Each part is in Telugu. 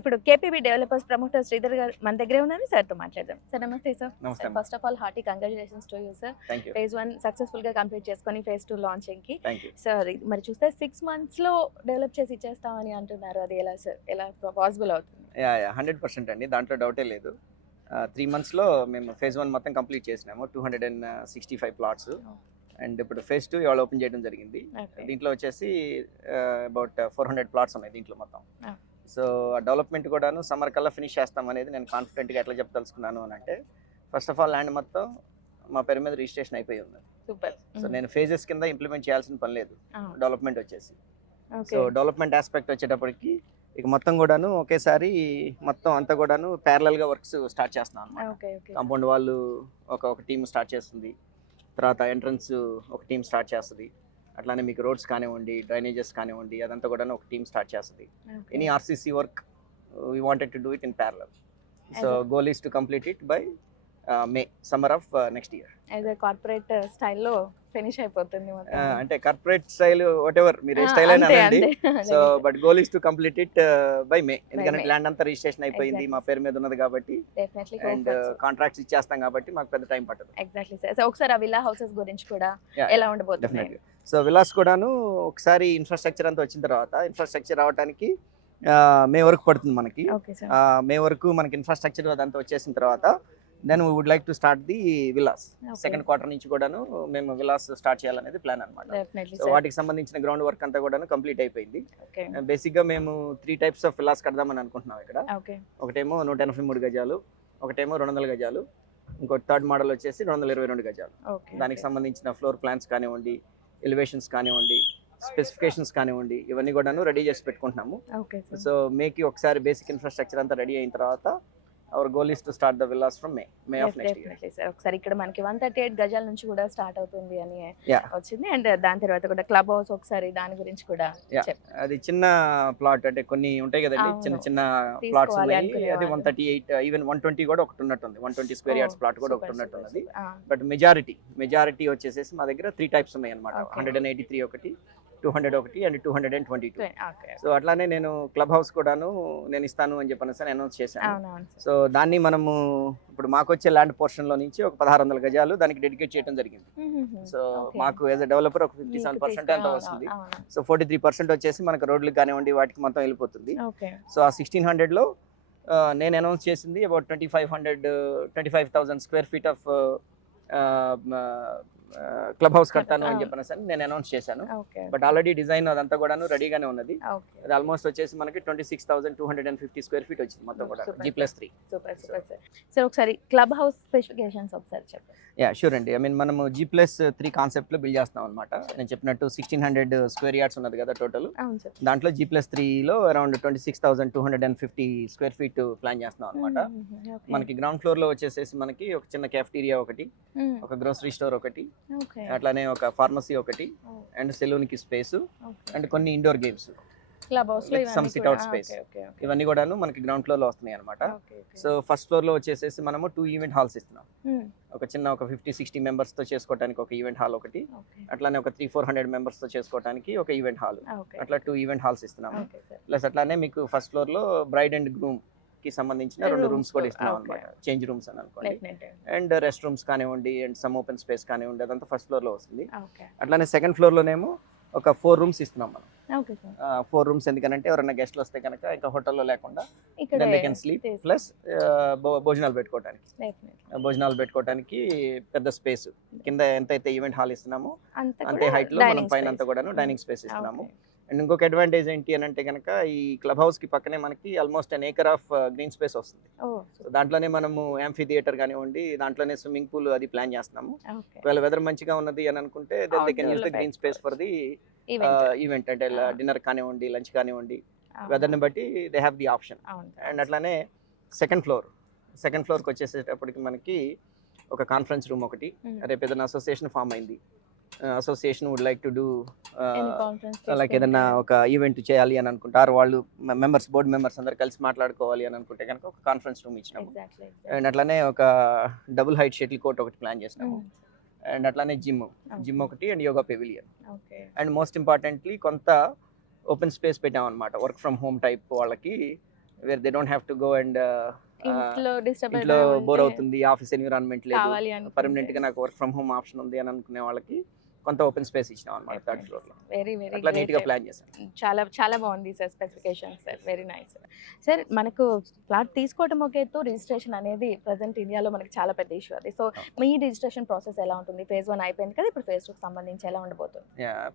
ఇప్పుడు కేపీబీ డెవలపర్స్ ప్రమోటర్ శ్రీధర్ గారు మన దగ్గరే ఉన్నారు, సార్తో మాట్లాడదాం. సార్ నమస్తే సార్. నమస్తే అమ్మా. First of all hearty congratulations to you sir. Thank you. Phase 1 సక్సెస్ఫుల్గా కంప్లీట్ చేసుకొని ఫేజ్ 2 లాంచింగ్కి. Thank you. సార్ మరి చూస్తే 6 monthsలో డెవలప్ చేసి ఇచ్చేస్తామని అంటున్నారు, అది ఎలా సార్, ఎలా పాసిబుల్ అవుతుంది? 100% అండి, దాంట్లో డౌటే లేదు. 3 monthsలో మేము ఫేజ్ 1 మొత్తం కంప్లీట్ చేసినాము. 265 ప్లాట్స్. అండ్ ఇప్పుడు ఫేజ్ 2 ఇవాళ ఓపెన్ చేయడం జరిగింది. దీంట్లో వచ్చేసి అబౌట్ 400 ప్లాట్స్ ఉన్నాయి దీంట్లో మొత్తం. సో ఆ డెవలప్మెంట్ కూడాను సమ్మర్ కల్లా ఫినిష్ చేస్తాం అనేది నేను కాన్ఫిడెంట్గా ఎట్లా చెప్పదలుచుకున్నాను అని అంటే, ఫస్ట్ ఆఫ్ ఆల్ ల్యాండ్ మొత్తం మా పేరు మీద రిజిస్ట్రేషన్ అయిపోయి ఉంది. సూపర్. సో నేను ఫేజెస్ కింద ఇంప్లిమెంట్ చేయాల్సిన పని లేదు డెవలప్మెంట్ వచ్చేసి. సో డెవలప్మెంట్ ఆస్పెక్ట్ వచ్చేటప్పటికి ఇక మొత్తం కూడాను ఒకేసారి మొత్తం అంతా కూడాను ప్యారలల్గా వర్క్స్ స్టార్ట్ చేస్తున్నాను అన్నమాట. కాంపౌండ్ వాళ్ళు ఒక టీమ్ స్టార్ట్ చేస్తుంది, తర్వాత ఎంట్రన్స్ ఒక టీమ్ స్టార్ట్ చేస్తుంది, అట్లానే మీకు రోడ్స్ కానివ్వండి, డ్రైనేజెస్ కానివ్వండి, అదంతా కూడా ఒక టీమ్ స్టార్ట్ చేస్తుంది. Any RCC work we wanted to do it in parallel. So goal is to complete it by May, summer of next year. As corporate స్టైల్లో ఫినిష్ అయిపోతుంది అంటే కార్పొరేట్ స్టైల్ వాట్ ఎవర్ మీరు ఏ స్టైల్ అయినా అనండి. So but goal is to complete it by May, ఎందుకంటే ల్యాండ్ అంతా రిజిస్ట్రేషన్ అయిపోయింది, మా పేరు మీద ఉన్నది కాబట్టి, అండ్ కాంట్రాక్ట్స్ ఇచ్చేస్తాం కాబట్టి మాకు పెద్ద టైం పట్టదు. Exactly sir. సో ఒకసారి ఆ విల్లా హౌసెస్ గురించి కూడా ఎలా ఉండబోతుంది? సో విలాస్ కూడాను ఒకసారి ఇన్ఫ్రాస్ట్రక్చర్ అంతా వచ్చిన తర్వాత, ఇన్ఫ్రాస్ట్రక్చర్ రావడానికి మే వరకు పడుతుంది మనకి. మే వరకు మనకి ఇన్ఫ్రాస్ట్రక్చర్ అదంతా వచ్చేసిన తర్వాత then we would like to start the villas. Second quarter నుంచి కూడాను మేము విలాస్ స్టార్ట్ చేయాలనేది ప్లాన్ అనమాట. సో వాటికి సంబంధించిన గ్రౌండ్ వర్క్ అంతా కూడాను కంప్లీట్ అయిపోయింది. బేసిక్ గా మేము 3 types ఆఫ్ విలాస్ కడదామని అనుకుంటున్నాం ఇక్కడ. ఒకటేమో 183 గజాలు, ఒకటేమో 200 గజాలు, ఇంకోటి థర్డ్ మోడల్ వచ్చేసి 222 గజాలు. దానికి సంబంధించిన ఫ్లోర్ ప్లాన్స్ కానివ్వండి, ఎలివేషన్స్ కానివ్వండి, స్పెసిఫికేషన్స్ కానివ్వండి, ఇవన్నీ కూడాను రెడీ చేసి పెట్టుకుంటున్నాము. సో మేకి ఒకసారి బేసిక్ ఇన్ఫ్రాస్ట్రక్చర్ అంతా రెడీ అయిన తర్వాత hour goal is to start the villas from May of next year. ఒకసారి ఇక్కడ మనకి 138 గజాల నుంచి కూడా స్టార్ట్ అవుతుంది అని వచ్చింది. అండ్ దాని తర్వాత కూడా క్లబ్ హౌస్, ఒకసారి దాని గురించి కూడా అది చిన్న ప్లాట్, అంటే కొన్ని ఉంటాయి కదండి చిన్న చిన్న ప్లాట్స్ ఉన్నాయి. అది 138 ఈవెన్ 120 కూడా ఒకటి ఉన్నట్టుంది, 120 స్క్వేర్ యార్డ్స్ ప్లాట్ కూడా ఒకటి ఉన్నట్టున్నది. బట్ మెజారిటీ వచ్చేసేసి మా దగ్గర 3 types ఉన్నాయి అనమాట. 183 ఒకటి, 200 ఒకటి, అండ్ 222. సో అట్లానే నేను క్లబ్ హౌస్ కూడాను నేను ఇస్తాను అని చెప్పి అనౌన్స్ చేశాను. సో దాన్ని మనము ఇప్పుడు మాకు వచ్చే ల్యాండ్ పోర్షన్ లో నుంచి ఒక 1600 గజాలు దానికి డెడికేట్ చేయడం జరిగింది. సో మాకు యాజ్ అ డెవలపర్ ఒక 57% ఎంత వస్తుంది. సో 43% వచ్చేసి మనకు రోడ్లకు కానివ్వండి వాటికి మొత్తం వెళ్ళిపోతుంది. సో ఆ 1600లో నేను అనౌన్స్ చేసింది about 25,000 square feet of club house కట్టాను అని చెప్పేసి నేను అనౌన్స్ చేశాను. బట్ ఆల్రెడీ డిజైన్ అదంతా కూడా రెడీగానే ఉన్నది. అది ఆల్మోస్ట్ వచ్చేసి మనకి 26,250 స్క్వేర్ ఫీట్ వచ్చింది మొత్తం కూడా, G+3. సో ఒకసారి క్లబ్ హౌస్ స్పెసిఫికేషన్స్ ఒకసారి చెప్పండి. షూర్ అండి. ఐ మీన్ మనము G+3 కాన్సెప్ట్ లో బిల్డ్ చేస్తాం అనమాట. నేను చెప్పినట్టు 1600 స్క్వేర్ యార్డ్స్ ఉన్నది కదా టోటల్. దాంట్లో G+3లో అరౌండ్ 26,250 స్క్వేర్ ఫీట్ ప్లాన్ చేస్తున్నాం అనమాట. మనకి గ్రౌండ్ ఫ్లోర్ లో వచ్చేసేసి మనకి ఒక చిన్న క్యాఫ్టీరియా ఒకటి, ఒక గ్రోసరీ స్టోర్ ఒకటి, అట్లానే ఒక ఫార్మసీ ఒకటి, అండ్ సెలూన్ కి స్పేస్, అండ్ కొన్ని indoor games, some sit out space, ఇవన్నీ కూడాను మనకి గ్రౌండ్ ఫ్లోర్ లో వస్తున్నాయి అనమాట. సో ఫస్ట్ ఫ్లోర్ లో వచ్చేసేసి మనము 2 ఈవెంట్ హాల్స్ ఇస్తున్నాం. ఒక చిన్న ఒక 50-60 మెంబర్స్ తో చేసుకోవడానికి ఒక ఈవెంట్ హాల్ ఒకటి, అట్లానే ఒక 300-400 మెంబర్స్ తో చేసుకోవడానికి ఒక ఈవెంట్ హాల్, అట్లా 2 ఈవెంట్ హాల్స్ ఇస్తున్నాము. ప్లస్ అట్లానే మీకు ఫస్ట్ ఫ్లోర్ లో బ్రైడ్ అండ్ గ్రూమ్ కి సంబంధించిన 2 రూమ్స్ కూడా ఇస్తున్నాం అనమాట, చేంజ్ రూమ్స్ అని అనుకోండి. అండ్ రెస్ట్ రూమ్స్ కానివ్వండి, అండ్ సమ్ ఓపెన్ స్పేస్ కానివ్వండి, అదంతా ఫస్ట్ ఫ్లోర్ లో వస్తుంది. అట్లానే సెకండ్ ఫ్లోర్ లోనేమో ఒక 4 రూమ్స్ ఇస్తున్నాం మనం. 4 రూమ్స్ ఎందుకంటే ఎవరైనా గెస్ట్లు వస్తే కనుక ఇంకా హోటల్లో లేకుండా then they can sleep, plus భోజనాలు పెట్టుకోవడానికి పెద్ద స్పేస్, కింద ఎంతైతే ఈవెంట్ హాల్ ఇస్తున్నామో అంతే హైట్ లో మనం పైన అంతా కూడా డైనింగ్ స్పేస్ ఇస్తున్నాము. అండ్ ఇంకొక అడ్వాంటేజ్ ఏంటి అని అంటే కనుక ఈ క్లబ్ హౌస్ కి పక్కనే మనకి almost 1 acre of green space వస్తుంది. సో దాంట్లోనే మనము యాంఫీ థియేటర్ కానివ్వండి, దాంట్లోనే స్విమ్మింగ్ పూల్ అది ప్లాన్ చేస్తున్నాము. ఒకవేళ వెదర్ మంచిగా ఉన్నది అని అనుకుంటే then they can use the green space for the event, అంటే డిన్నర్ కానివ్వండి, లంచ్ కానివ్వండి, వెదర్ ని బట్టి they have the option. And అట్లానే సెకండ్ ఫ్లోర్కి వచ్చేసేటప్పటికి మనకి ఒక కాన్ఫరెన్స్ రూమ్ ఒకటి, రేపు ఏదైనా అసోసియేషన్ ఫామ్ అయింది, association would like to do like ఏదైనా ఒక ఈవెంట్ చేయాలి అని అనుకుంటారు వాళ్ళు బోర్డ్ మెంబర్స్ అందరు కలిసి మాట్లాడుకోవాలి అని అనుకుంటే కనుక ఒక కాన్ఫరెన్స్ రూమ్ ఇచ్చినాము. అండ్ అట్లానే ఒక డబుల్ హైట్ షటిల్ కోర్ట్ ఒకటి ప్లాన్ చేసినాము. అండ్ అట్లానే జిమ్ ఒకటి, and yoga pavilion. And most importantly కొంత ఓపెన్ స్పేస్ పెట్టాం అనమాట, వర్క్ ఫ్రమ్ హోమ్ టైప్ వాళ్ళకి where they don't have to go and ఇంట్లో డిస్టర్బ్ ఇంట్లో బోర్ అవుతుంది, ఆఫీస్ ఎన్విరాన్మెంట్ లేదు, కావాలి పర్మనెంట్ గా నాకు వర్క్ ఫ్రమ్ హోమ్ ఆప్షన్ ఉంది అని అనుకునే వాళ్ళకి కొంత ఓపెన్ స్పేస్ ఇచ్చినాం అన్నమాట థర్డ్ ఫ్లోర్ లో. వెరీ వెరీ అట్లా నీట్ గా ప్లాన్ చేశాం. చాలా చాలా బాగుంది sir specifications sir, very nice sir. మనకు ప్లాట్ తీసుకోవడం ఒక ఎత్తు, రిజిస్ట్రేషన్ అనేది ప్రజెంట్ ఇండియాలో మనకి చాలా పెద్ద ఇష్యూ అది. సో మీ రిజిస్ట్రేషన్ ప్రాసెస్ ఎలా ఉంటుంది? ఫేజ్ 1 అయిపోయింది కదా, ఇప్పుడు ఫేజ్ 2 కి సంబంధించి ఎలా ఉండబోతుంది?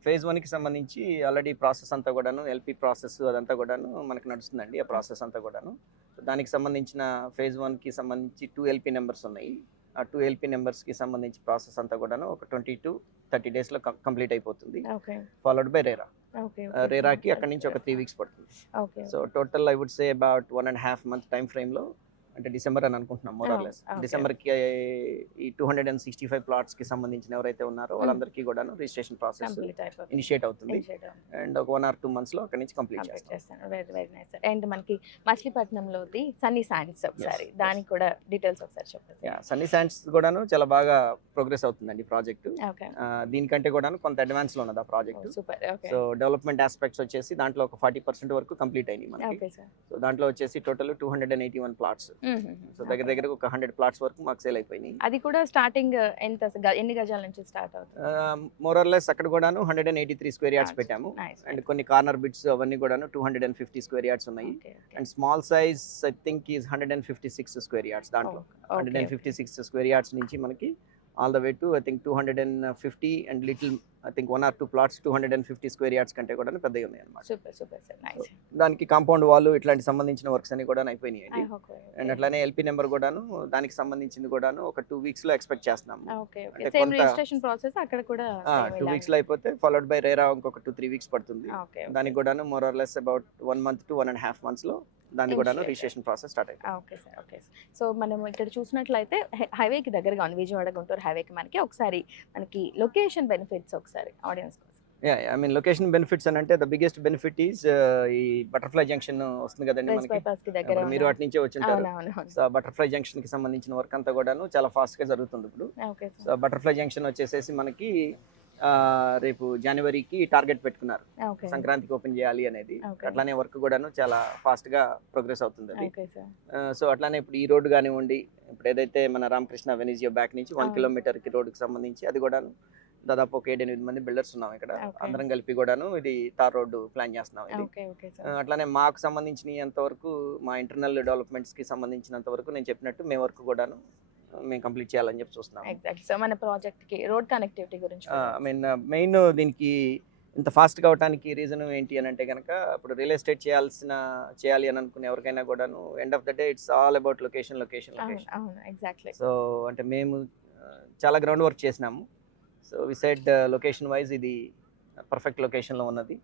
ఫేజ్ 1 కి సంబంధించి ఆల్రెడీ ప్రాసెస్ అంతా కూడాను, ఎల్పి ప్రాసెస్ అదంతా కూడాను మనకు నడుస్తుందండి. ఆ ప్రాసెస్ అంతా కూడాను దానికి సంబంధించిన ఫేజ్ 1 కి సంబంధించి 2 ఎల్పి నెంబర్స్ ఉన్నాయి. ఆ 2 ఎల్పి నెంబర్స్కి సంబంధించి ప్రాసెస్ అంతా కూడాను ఒక 20 to 30 డేస్లో కంప్లీట్ అయిపోతుంది. Followed by RERA. రేరాకి అక్కడి నుంచి ఒక 3 వీక్స్ పడుతుంది. So total I would say about 1.5 month time ఫ్రేమ్లో, అంటే డిసెంబర్ అని అనుకుంటున్నాం మోరర్లెస్. డిసెంబర్కి ఈ 265 ప్లాట్స్కి సంబంధించిన ఎవరైతే ఉన్నారో వాళ్ళందరికీ కూడాను రిజిస్ట్రేషన్ ప్రాసెస్ ఇనిషియేట్ అవుతుంది. అండ్ ఒక 1 or 2 months లో అక్కడి నుంచి కంప్లీట్ చేస్తాం. Very very nice. అండ్ మనకి మచిలీపట్నంలోది సన్నీ శాండ్స్ ఒకసారి దానికి కూడా డీటెయిల్స్ ఒకసారి చెప్పండి. సన్నీ శాండ్స్ కూడాను చాలా బాగా ప్రోగ్రెస్ అవుతుందండి ప్రాజెక్ట్. దీనికంటే కూడాను కొంత అడ్వాన్స్ లో ఉన్నది ఆ ప్రాజెక్ట్. సో డెవలప్మెంట్ ఆస్పెక్ట్స్ వచ్చేసి దాంట్లో ఒక 40% వరకు కంప్లీట్ అయినాయి మనకి. సో దాంట్లో వచ్చేసి టోటల్ 281 ప్లాట్స్. సో దగ్గర దగ్గర ఒక 100 ప్లాట్స్ వరకు మాకు సేల్ అయిపోయినాయి. అది కూడా స్టార్టింగ్ ఎన్ని గజాల నుంచి స్టార్ట్ అవుతుంది? మోరర్లెస్ అక్కడ కూడాను 183 స్క్వేర్ యార్డ్స్ పెట్టాము. అండ్ కొన్ని కార్నర్ బిట్స్ అవన్నీ కూడాను 250 స్క్వేర్ యార్డ్స్ ఉన్నాయి. And small size I think is 156 square yards. దాంట్లో 156 స్క్వేర్ యార్డ్స్ నుంచి మనకి all the way to I think 250 and little I think 1 or 2 plots 250 square yards కంటే కూడా పెద్దగా ఉన్నాయి అన్నమాట. Super super sir, nice. దానికి కాంపౌండ్ వాల్ ఇట్లాంటి సంబంధించిన వర్క్స్ అన్ని కూడా అయిపోయినాయండి. అండ్ అట్లానే ఎల్పి నెంబర్ కూడాను దానికి సంబంధించింది కూడాను ఒక 2 వీక్స్ లో ఎక్స్పెక్ట్ చేస్తున్నాము. Okay okay, same registration process అక్కడ కూడా 2 వీక్స్ లో అయిపోతే ఫాలోడ్ బై రేరా ఇంకొక 2-3 వీక్స్ పడుతుంది. దానికి కూడాను more or less about 1 month to 1.5 months లో దాని కూడా రిజిస్ట్రేషన్ ప్రాసెస్ స్టార్ట్ అయింది. Okay sir, okay. సో మనం ఇక్కడ చూసినట్లయితే హైవేకి దగ్గరగా ఉంది, విజయవాడ గుంటూరు హైవేకి. మనకి ఒకసారి మనకి లొకేషన్ బెనిఫిట్స్ ఒకసారి ఆడియన్స్ కోసం. ఐ మీన్ లొకేషన్ బెనిఫిట్స్ అని అంటే ద బిగ్గెస్ట్ బెనిఫిట్ ఈజ్ ఈ బటర్ఫ్లై జంక్షన్ వస్తుంది కదండి మనకి, మీరు అటు నుంచే వచ్చి ఉంటారు. సో బటర్ఫ్లై జంక్షన్ కి సంబంధించిన వర్క్ అంతా కూడాను చాలా ఫాస్ట్ గా జరుగుతుంది ఇప్పుడు. సో బటర్ఫ్లై జంక్షన్ వచ్చేసేసి మనకి రేపు జనవరికి టార్గెట్ పెట్టుకున్నారు, సంక్రాంతికి ఓపెన్ చేయాలి అనేది. అట్లానే వర్క్ కూడాను చాలా ఫాస్ట్ గా ప్రోగ్రెస్ అవుతుంది అది. సో అట్లానే ఇప్పుడు ఈ రోడ్డు కానివ్వండి, ఇప్పుడు ఏదైతే మన రామకృష్ణ వెనిజియో బ్యాక్ నుంచి 1 kilometer కి రోడ్డుకి సంబంధించి అది కూడాను దాదాపు ఒక 7-8 మంది బిల్డర్స్ ఉన్నాం ఇక్కడ. అందరం కలిపి కూడాను ఇది తార్ రోడ్డు ప్లాన్ చేస్తున్నాం ఇది. అట్లానే మాకు సంబంధించిన వరకు మా ఇంటర్నల్ డెవలప్మెంట్స్ కి సంబంధించినంత వరకు నేను చెప్పినట్టు మేము వర్క్ కూడాను మేము కంప్లీట్ చేయాలని చెప్పి చూస్తున్నాం. ఎగ్జాక్ట్లీ. సో మన ప్రాజెక్ట్ కి రోడ్ కనెక్టివిటీ గురించి మెయిన్ దీనికి ఇంత ఫాస్ట్ గా అవడానికి రీజన్ ఏంటి అని అంటే కనుక, ఇప్పుడు రియల్ ఎస్టేట్ చేయాలి అని అనుకునే ఎవరికైనా కూడాను end of the day it's all about location. Exactly. So అంటే మేము చాలా గ్రౌండ్ వర్క్ చేసినాము. So we said location wise ఇది పర్ఫెక్ట్ లొకేషన్ లో ఉన్నది.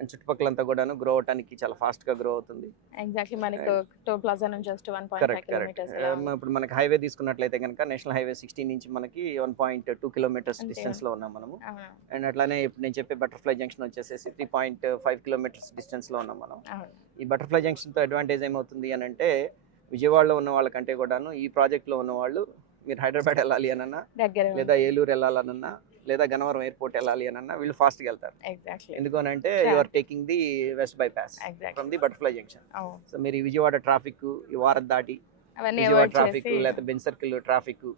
అండ్ చుట్టుపక్కలంతా కూడాను గ్రో అవడానికి చాలా ఫాస్ట్ గా గ్రో అవుతుంది. ఎగ్జాక్ట్లీ. మనకు టోల్ ప్లాజా నుంచి జస్ట్ 1.5 kilometers. ఇప్పుడు మనకి హైవే తీసుకున్నట్లయితే కనుక నేషనల్ హైవే 16 నుంచి మనకి 1.2 kilometers డిస్టెన్స్ లో ఉన్నాం మనము. అండ్ అట్లానే ఇప్పుడు నేను చెప్పే బటర్ఫ్లై జంక్షన్ వచ్చేసేసి 3.5 kilometers డిస్టెన్స్ లో ఉన్నాం మనం. ఈ బటర్ఫ్లై జంక్షన్ తో అడ్వాంటేజ్ ఏమవుతుంది అని అంటే, విజయవాడలో ఉన్న వాళ్ళకంటే కూడాను ఈ ప్రాజెక్ట్ లో ఉన్న వాళ్ళు మీరు హైదరాబాద్ వెళ్ళాలి అనన్నా, లేదా ఏలూరు వెళ్ళాలనన్నా, లేదా గన్నవరం ఎయిర్పోర్ట్ వెళ్ళాలి అనన్నా వీళ్ళు ఫాస్ట్ గా వెళ్తారు. ఎందుకు అని అంటే you are taking the west bypass from the butterfly junction. So మీరు ఈ విజయవాడ ట్రాఫిక్, ఈ వారధ్ దాటి విజయవాడ ట్రాఫిక్, లేదా బెంజ్ సర్కిల్ ట్రాఫిక్,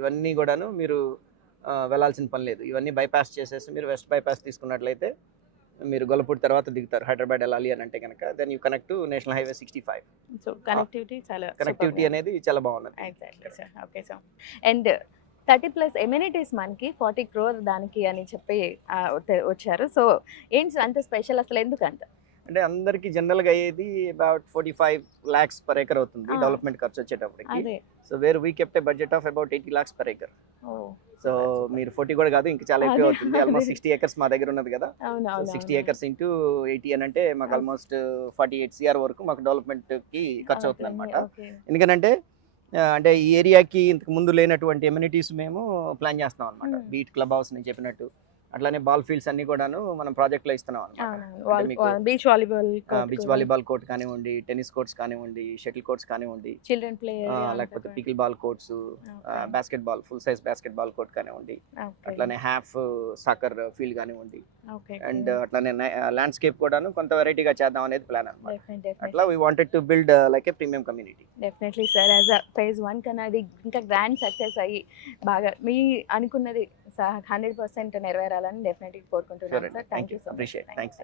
ఇవన్నీ కూడాను మీరు వెళ్ళాల్సిన పని లేదు. ఇవన్నీ బైపాస్ చేసేసి మీరు వెస్ట్ బైపాస్ తీసుకున్నట్లయితే మీరు గొల్లపూడి తర్వాత దిగుతారు హైదరాబాద్ వెళ్ళాలి అని అంటే కనుక. Then you connect to national highway 65. So connectivity అనేది చాలా బాగున్నది. Exactly sir. Okay sir. And 30+ amenities మనకి 40 crore దానికి అని చెప్పి వచ్చారు. సో ఏంటి అంత స్పెషల్, అసలు ఎందుకు అంత? అంటే అందరికి జనరల్ గా అయ్యేది అబౌట్ 45 lakhs per acre అవుతుంది డెవలప్మెంట్ ఖర్చు వచ్చేటప్పటికి. So where we kept A budget of about 80 lakhs per acre. So మీరు 40 కూడా కాదు, ఇంకా చాలా ఎక్కువ అవుతుంది. ఆల్మోస్ట్ 60 acres మా దగ్గర ఉన్నది కదా. 60 acres into 80 అని అంటే మాకు ఆల్మోస్ట్ 48 CR వరకు మాకు డెవలప్మెంట్ కి ఖర్చు అవుతుంది అనమాట. ఎందుకంటే అంటే ఈ ఏరియాకి ఇంతకు ముందు లేనటువంటి ఎమ్యూనిటీస్ మేము ప్లాన్ చేస్తాం అనమాట. బీట్ క్లబ్ హౌస్ నేను చెప్పినట్టు, అట్లానే బాల్ ఫీల్డ్స్ అన్ని కూడాను మనం ప్రాజెక్ట్ లో ఇస్తున్నాం అనమాట. Beach volleyball beach volleyball court కానివ్వండి, టెన్నిస్ కోర్ట్స్ కానివ్వండి, షటిల్ కోర్ట్స్ కానివ్వండి, చిల్డ్రన్ ప్లే లేకపోతే pickle ball courts, basket ball full size basket ball court కానివ్వండి, అట్లానే హాఫ్ సాకర్ ఫీల్డ్ కానివ్వండి, అండ్ అట్లానే ల్యాండ్స్కేప్ కూడాను కొంత వెరైటీగా చేద్దాం అనేది ప్లాన్ అనమాట. అట్లా we wanted to build like A premium community. Definitely sir, as a phase 1 కన్నా అది ఇంకా గ్రాండ్ సక్సెస్ అయ్యి బాగా మీ అనుకున్నది 100% నెరవేరాలని డెఫినెట్లీ కోరుకుంటున్నాను sir. Thank you so much. Appreciate. Thanks.